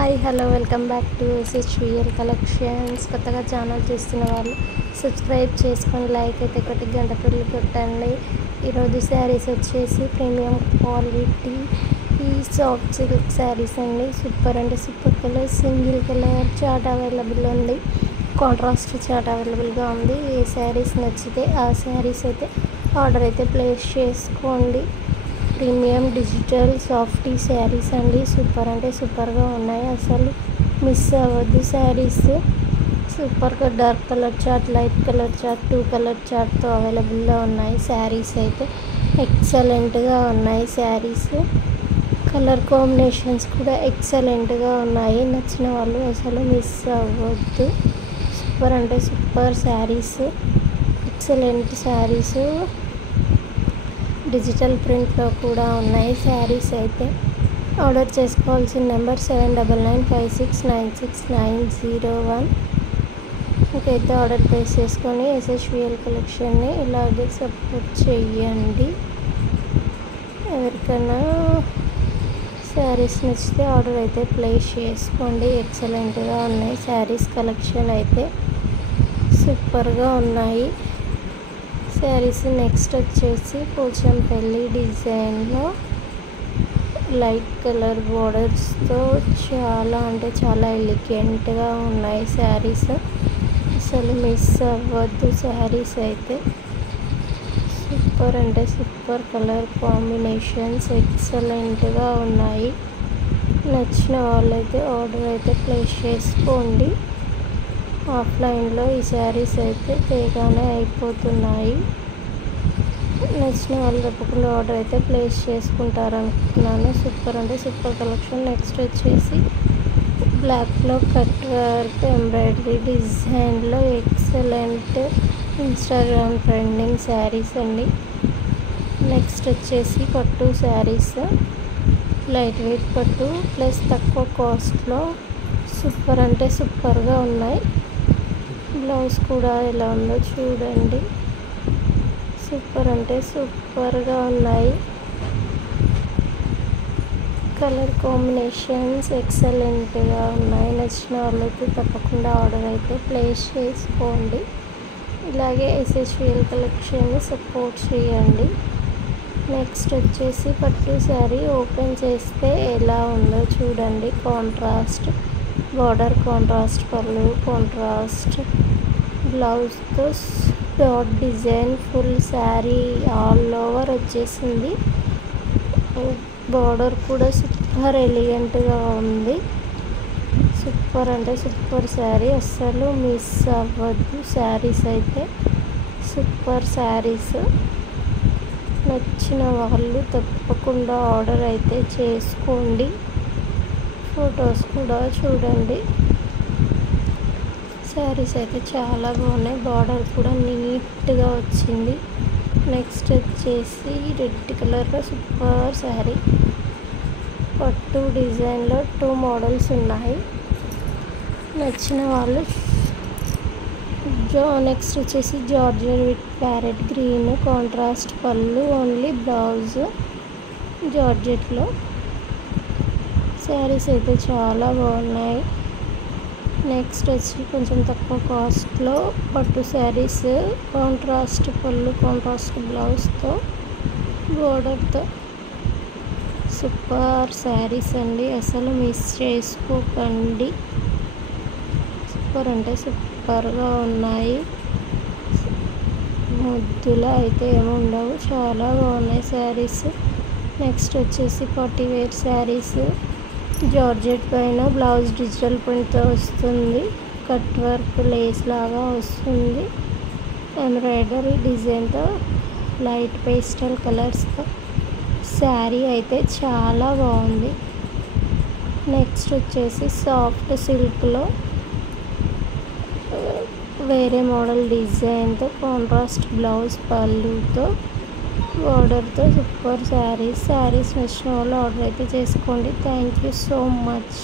Hi hello welcome back to S H V L collections. కొత్తగా channel చూస్తున్న వాళ్ళు సబ్స్క్రైబ్ చేసుకొని లైక్ అయితే కొట్టి గంట పిల్లలు కొట్టండి. ఈరోజు శారీస్ వచ్చేసి ప్రీమియం క్వాలిటీ ఈ సాఫ్ట్ సిల్క్ శారీస్ అండి. సూపర్ అంటే super colour, single colour chart available ఉంది, కాంట్రాస్ట్ చార్ట్ అవైలబుల్గా ఉంది. ఏ శారీస్ నచ్చితే ఆ శారీస్ అయితే ఆర్డర్ అయితే ప్లేస్ చేసుకోండి. ప్రీమియం డిజిటల్ సాఫ్టీ శారీస్ అండి. సూపర్ అంటే సూపర్గా ఉన్నాయి, అసలు మిస్ అవ్వద్దు. శారీస్ సూపర్గా dark colour chart, light colour chart, 2 colour చార్ట్తో అవైలబుల్గా ఉన్నాయి. శారీస్ అయితే ఎక్సలెంట్గా ఉన్నాయి. శారీస్ కలర్ కాంబినేషన్స్ కూడా ఎక్సలెంట్గా ఉన్నాయి. నచ్చిన వాళ్ళు అసలు మిస్ అవ్వద్దు. సూపర్ అంటే super saris, excellent saris. Digital ప్రింట్లో కూడా ఉన్నాయి శారీస్. అయితే ఆర్డర్ చేసుకోవాల్సిన నెంబర్ 7995696901. ఇంకైతే ఆర్డర్ ప్లేస్ చేసుకొని ఎస్హెచ్విఎల్ కలెక్షన్ని ఇలాగే సపోర్ట్ చేయండి. ఎవరికైనా శారీస్ నచ్చితే ఆర్డర్ అయితే ప్లేస్ చేసుకోండి. ఎక్సలెంట్గా ఉన్నాయి శారీస్. కలెక్షన్ అయితే సూపర్గా ఉన్నాయి శారీస్. నెక్స్ట్ వచ్చేసి పోచంపల్లి డిజైన్లో లైట్ కలర్ బోర్డర్స్తో చాలా అంటే చాలా ఎలిగెంట్గా ఉన్నాయి శారీస్. అసలు మిస్ అవ్వద్దు శారీస్ అయితే. సూపర్ అంటే సూపర్ కలర్ కాంబినేషన్స్ ఎక్సలెంట్గా ఉన్నాయి. నచ్చిన వాళ్ళైతే ఆర్డర్ అయితే ప్లేస్ చేసుకోండి. ఆఫ్లైన్లో ఈ శారీస్ అయితే తేగానే అయిపోతున్నాయి. నచ్చిన వాళ్ళు తప్పకుండా ఆర్డర్ అయితే ప్లేస్ చేసుకుంటారు అనుకుంటున్నాను. సూపర్ అంటే సూపర్ కలెక్షన్. నెక్స్ట్ వచ్చేసి బ్లాక్లో కట్ వర్క్ ఎంబ్రాయిడరీ డిజైన్లో ఎక్సలెంట్ ఇన్స్టాగ్రామ్ ట్రెండింగ్ శారీస్ అండి. నెక్స్ట్ వచ్చేసి పట్టు శారీస్, లైట్ వెయిట్ పట్టు ప్లస్ తక్కువ కాస్ట్లో సూపర్ అంటే సూపర్గా ఉన్నాయి. బ్లౌజ్ కూడా ఎలా ఉందో చూడండి. సూపర్ అంటే సూపర్గా ఉన్నాయి. కలర్ కాంబినేషన్స్ ఎక్సలెంట్గా ఉన్నాయి. నచ్చిన వాళ్ళైతే తప్పకుండా ఆర్డర్ అయితే ప్లేస్ చేసుకోండి. ఇలాగే ఎస్హెచ్విఎల్ కలెక్షన్ని సపోర్ట్ చేయండి. నెక్స్ట్ వచ్చేసి పట్టు శారీ ఓపెన్ చేస్తే ఎలా ఉందో చూడండి. కాంట్రాస్ట్ బార్డర్, కాంట్రాస్ట్ పళ్ళు, కాంట్రాస్ట్ బ్లౌజ్తో dot design full sari all over వచ్చేసింది. బార్డర్ కూడా సూపర్ ఎలిగెంట్గా ఉంది. సూపర్ అంటే సూపర్ శారీ, అస్సలు మిస్ అవ్వద్దు. శారీస్ అయితే సూపర్ శారీస్. నచ్చిన వాళ్ళు తప్పకుండా ఆర్డర్ అయితే చేసుకోండి. ఫొటోస్ కూడా చూడండి. శారీస్ అయితే చాలా బాగున్నాయి. బార్డర్ కూడా నీట్గా వచ్చింది. నెక్స్ట్ వచ్చేసి రెడ్ కలర్లో సూపర్ శారీ. పట్టు డిజైన్లో 2 మోడల్స్ ఉన్నాయి. నచ్చిన వాళ్ళు నెక్స్ట్ వచ్చేసి georgette with parrot green, contrast పళ్ళు, ఓన్లీ బ్లౌజ్ జార్జెట్లో. శారీస్ అయితే చాలా బాగున్నాయి. నెక్స్ట్ వచ్చి కొంచెం తక్కువ కాస్ట్లో పట్టు శారీస్, కాంట్రాస్ట్ పళ్ళు, కాంట్రాస్ట్ బ్లౌజ్తో బోర్డర్తో సూపర్ శారీస్ అండి. అసలు మిస్ చేసుకోకండి. సూపర్ అంటే సూపర్గా ఉన్నాయి. ముద్దులా అయితే ఏముండవు, చాలా బాగున్నాయి శారీస్. నెక్స్ట్ వచ్చేసి పార్టీ వేర్ శారీస్. జార్జెట్ పైన బ్లౌజ్ డిజిటల్ ప్రింట్తో వస్తుంది. కట్ వర్క్ లేస్ లాగా వస్తుంది. ఎంబ్రాయిడరీ డిజైన్తో లైట్ పేస్టల్ కలర్స్తో శారీ అయితే చాలా బాగుంది. నెక్స్ట్ వచ్చేసి సాఫ్ట్ సిల్క్లో వేరే మోడల్ డిజైన్తో కాంట్రాస్ట్ బ్లౌజ్ పళ్ళుతో బార్డర్తో సూపర్ శారీస్. నచ్చిన వాళ్ళు ఆర్డర్ అయితే చేసుకోండి. Thank you so much.